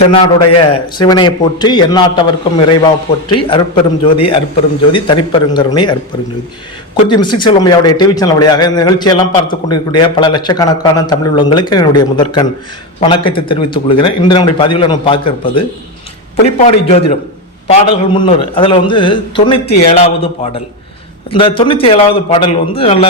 தென்னாடுடைய சிவனை போற்றி எந்நாட்டவர்க்கும் இறைவா போற்றி அருட்பெரும் ஜோதி தனிப்பெருங்கருணை அருட்பெரும் ஜோதி. குறிஞ்சி மிஸ்டிக் செல்வமையாவுடைய டிவி சேனல் வழியாக இந்த நிகழ்ச்சியெல்லாம் பார்த்து கொண்டிருக்கக்கூடிய பல லட்சக்கணக்கான தமிழ் உள்ளங்களுக்கு என்னுடைய முதற்கண் வணக்கத்தை தெரிவித்துக் கொள்கிறேன். இன்று நம்முடைய பதிவில் நம்ம பார்க்க இருப்பது புலிப்பாடி ஜோதிடம் பாடல்கள் 300. அதில் 97வது பாடல். இந்த 97வது பாடல் நல்ல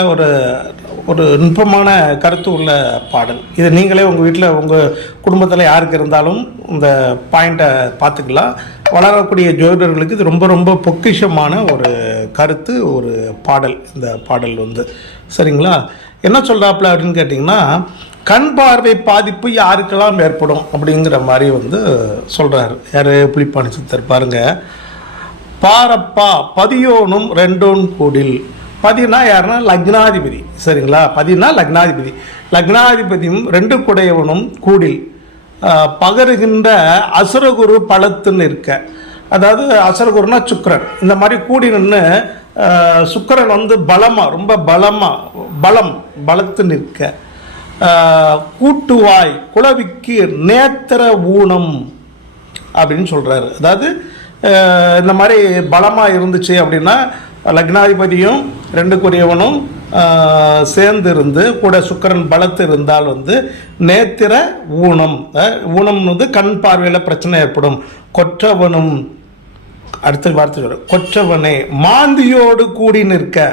ஒரு நுட்பமான கருத்து உள்ள பாடல். இது நீங்களே உங்கள் வீட்டில் உங்கள் குடும்பத்தில் யாருக்கு இருந்தாலும் இந்த பாயிண்ட்டை பார்த்துக்கலாம். வளரக்கூடிய ஜோதிடர்களுக்கு இது ரொம்ப ரொம்ப பொக்கிஷமான ஒரு கருத்து, ஒரு பாடல். இந்த பாடல் சரிங்களா, என்ன சொல்கிறாப்புல அப்படின்னு கேட்டிங்கன்னா, கண் பார்வை பாதிப்பு யாருக்கெல்லாம் ஏற்படும் அப்படிங்கிற மாதிரி சொல்கிறார். யார்? புலிப்பாணி சித்தர். பாருங்கள், பாரப்பா பதியோனும் ரெண்டோன் கூடில். பதினா யாருன்னா லக்னாதிபதி. சரிங்களா, பதினா லக்னாதிபதி. லக்னாதிபதியும் 2 குடையவனும் கூடில் பகருகின்ற அசுரகுரு பலத்துன்னு இருக்க. அதாவது அசுரகுருனா சுக்கிரன். இந்த மாதிரி கூடி நின்று சுக்கிரன் பலமாக, ரொம்ப பலத்து நிற்க. கூட்டுவாய் குளவிக்கு நேத்திர ஊனம் அப்படின்னு சொல்கிறாரு. அதாவது இந்த மாதிரி பலமாக இருந்துச்சு அப்படின்னா லக்னாதிபதியும் 2 குரியவனும் சேர்ந்து இருந்து கூட சுக்கிரன் பலத்து இருந்தால் நேத்திர ஊனம். ஊனம் கண் பார்வையில் பிரச்சனை ஏற்படும். கொற்றவனும், அடுத்த வார்த்தை சொல்ற, கொற்றவனே மாந்தியோடு கூடி நிற்க.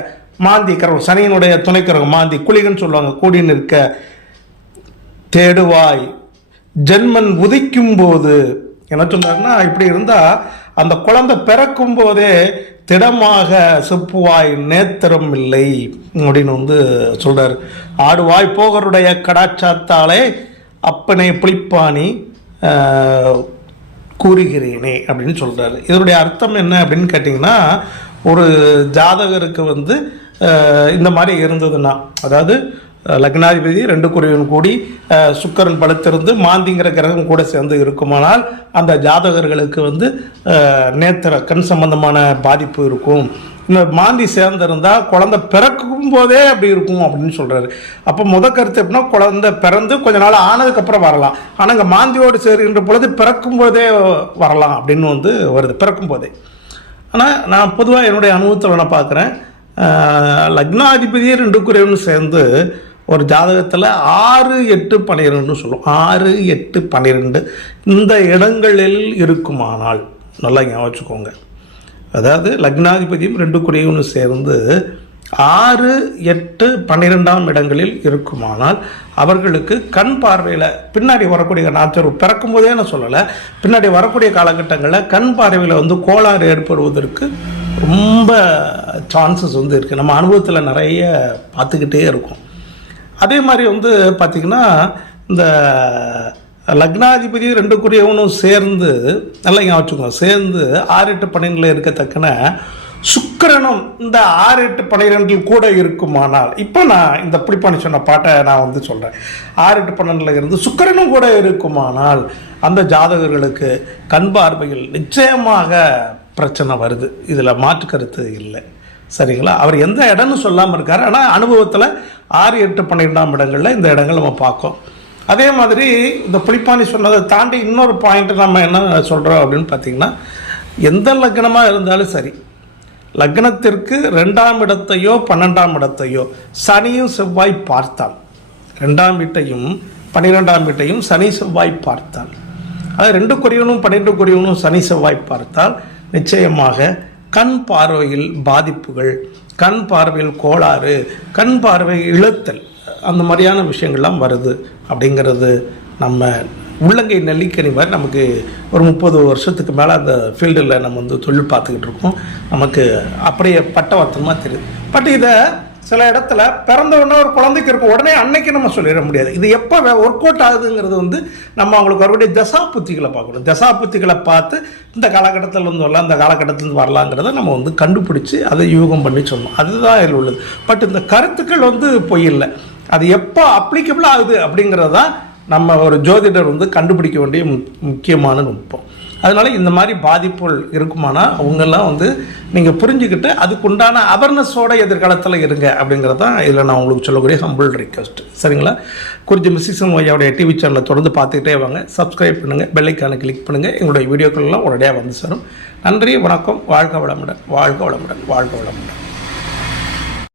மாந்தி கரகம், சனியினுடைய துணைக்கரகம் மாந்தி, குளிகன்னு சொல்லுவாங்க. கூடி நிற்க. தேடுவாய் ஜென்மன் உதிக்கும் போது. என்ன சொன்னார்னா, இப்படி இருந்தால் அந்த குழந்தை பிறக்கும் போதே திடமாக செப்புவாய் நேத்திரம் இல்லை அப்படின்னு சொல்கிறார். ஆடுவாய் போகருடைய கடாச்சாத்தாலே அப்பனை புலிப்பாணி கூறுகிறேனே அப்படின்னு சொல்கிறாரு. இதனுடைய அர்த்தம் என்ன அப்படின்னு கேட்டிங்கன்னா, ஒரு ஜாதகருக்கு இந்த மாதிரி இருந்ததுன்னா, அதாவது லக்னாதிபதி 2 குரியவன் கூடி சுக்கிரன் பலத்திருந்து மாந்திங்கிற கிரகம் கூட சேர்ந்து இருக்குமானால் அந்த ஜாதகர்களுக்கு நேத்திர கண் சம்பந்தமான பாதிப்பு இருக்கும். இந்த மாந்தி சேர்ந்திருந்தால் குழந்தை பிறக்கும் போதே அப்படி இருக்கும் அப்படின்னு சொல்கிறாரு. அப்போ கருத்து எப்படின்னா, குழந்தை பிறந்து கொஞ்ச நாள் ஆனதுக்கப்புறம் வரலாம். ஆனால் இங்கே மாந்தியோடு சேருகின்ற பொழுது பிறக்கும் போதே வரலாம் அப்படின்னு வருது, பிறக்கும் போதே. ஆனால் நான் பொதுவாக என்னுடைய அனுபவத்தில் நான் பார்க்குறேன், லக்னாதிபதியே 2 குரியவன் சேர்ந்து ஒரு ஜாதகத்தில் 6, 8, 12 சொல்லும். 6, 8, 12 இந்த இடங்களில் இருக்குமானால் நல்லா ஞாபகம் வச்சுக்கோங்க. அதாவது லக்னாதிபதியும் 2 குரியவனும் சேர்ந்து 6, 8, 12ஆம் இடங்களில் இருக்குமானால் அவர்களுக்கு கண் பார்வையில் பின்னாடி வரக்கூடிய, நான் பிறக்கும் போதே நான் சொல்லலை, பின்னாடி வரக்கூடிய காலகட்டங்களில் கண் பார்வையில் கோளாறு ஏற்படுவதற்கு ரொம்ப சான்சஸ் இருக்குது. நம்ம அனுபவத்தில் நிறைய பார்த்துக்கிட்டே இருக்கோம். அதே மாதிரி பார்த்திங்கன்னா, இந்த லக்னாதிபதி 2 குரியவனும் சேர்ந்து நல்லா ஞாபகம் வச்சுக்கோங்க, சேர்ந்து 6, 8, 12 இருக்கத்தக்கன சுக்கிரனும் இந்த 6, 8, 12 கூட இருக்குமானால், இப்போ நான் இந்த புலிப்பாணி சொன்ன பாட்டை நான் சொல்கிறேன், 6, 8, 12 இருந்து சுக்கிரனும் கூட இருக்குமானால் அந்த ஜாதகர்களுக்கு கண் பார்வையில் நிச்சயமாக பிரச்சனை வருது. இதில் மாற்று கருத்து இல்லை. சரிங்களா, அவர் எந்த இடம்னு சொல்லாமல் இருக்கார். ஆனால் அனுபவத்தில் 6, 8, 12ஆம் இடங்களில் இந்த இடங்கள் நம்ம பார்க்கோம். அதே மாதிரி இந்த புலிப்பாணி சொன்னதை தாண்டி இன்னொரு பாயிண்ட் நம்ம என்ன சொல்கிறோம் அப்படின்னு பார்த்திங்கன்னா, எந்த லக்னமாக இருந்தாலும் சரி, லக்னத்திற்கு 2ஆம் இடத்தையோ 12ஆம் இடத்தையோ சனியும் செவ்வாய் பார்த்தால், 2ஆம் வீட்டையும் 12ஆம் வீட்டையும் சனி செவ்வாய் பார்த்தால், அதாவது 2 குரியவனும் 12 குரியவனும் சனி செவ்வாய் பார்த்தால் நிச்சயமாக கண் பார்வையில் பாதிப்புகள், கண் பார்வையில் கோளாறு, கண் பார்வை இழுத்தல், அந்த மாதிரியான விஷயங்கள்லாம் வருது அப்படிங்கிறது நம்ம உள்ளங்கை நெல்லிக்கனி மாதிரி நமக்கு ஒரு 30 வருஷத்துக்கு மேலே அந்த ஃபீல்டில் நம்ம தொழில் பார்த்துக்கிட்டு இருக்கோம். நமக்கு அப்படியே பட்டவர்த்தனமாக தெரியுது. பட் இதை சில இடத்துல பிறந்த உடனே ஒரு குழந்தைக்கு இருக்கும், உடனே அன்னைக்கு நம்ம சொல்லிட முடியாது. இது எப்போ ஒர்க் அவுட் ஆகுதுங்கிறது நம்ம அவங்களுக்கு வரக்கூடிய தசா புத்திகளை பார்க்கணும். தசா புத்திகளை பார்த்து இந்த காலகட்டத்தில் வரலாம், இந்த காலகட்டத்திலேருந்து வரலாங்கிறத நம்ம கண்டுபிடிச்சி அதை யூகம் பண்ணி சொல்லணும். அதுதான் இதில் உள்ளது. பட் இந்த கருத்துக்கள் பொய் இல்லை. அது எப்போ அப்ளிகபிள் ஆகுது அப்படிங்கிறதான் நம்ம ஒரு ஜோதிடர் வந்து கண்டுபிடிக்க வேண்டிய முக்கியமான நுட்பம். அதனால இந்த மாதிரி பாதிப்புகள் இருக்குமானா அவங்கெல்லாம் வந்து நீங்கள் புரிஞ்சுக்கிட்டு அதுக்குண்டான அவேர்னஸோட எதிர்காலத்தில் இருங்க அப்படிங்கிறது தான் இதில் நான் உங்களுக்கு சொல்லக்கூடிய ஹம்பிள் ரிக்வெஸ்ட். சரிங்களா? குறிஞ்சி மிஸ்ஸிசன் ஒய்யாவுடைய டிவி சேனலை தொடர்ந்து பார்த்துக்கிட்டே வாங்க. சப்ஸ்கிரைப் பண்ணுங்கள், பெல்லைக்கான கிளிக் பண்ணுங்கள். எங்களுடைய வீடியோக்கள்லாம் உடனடியாக வந்து சேரும். நன்றி, வணக்கம், வாழ்க வளமுடன், வாழ்க வளமுடன், வாழ்க வளமுடன்.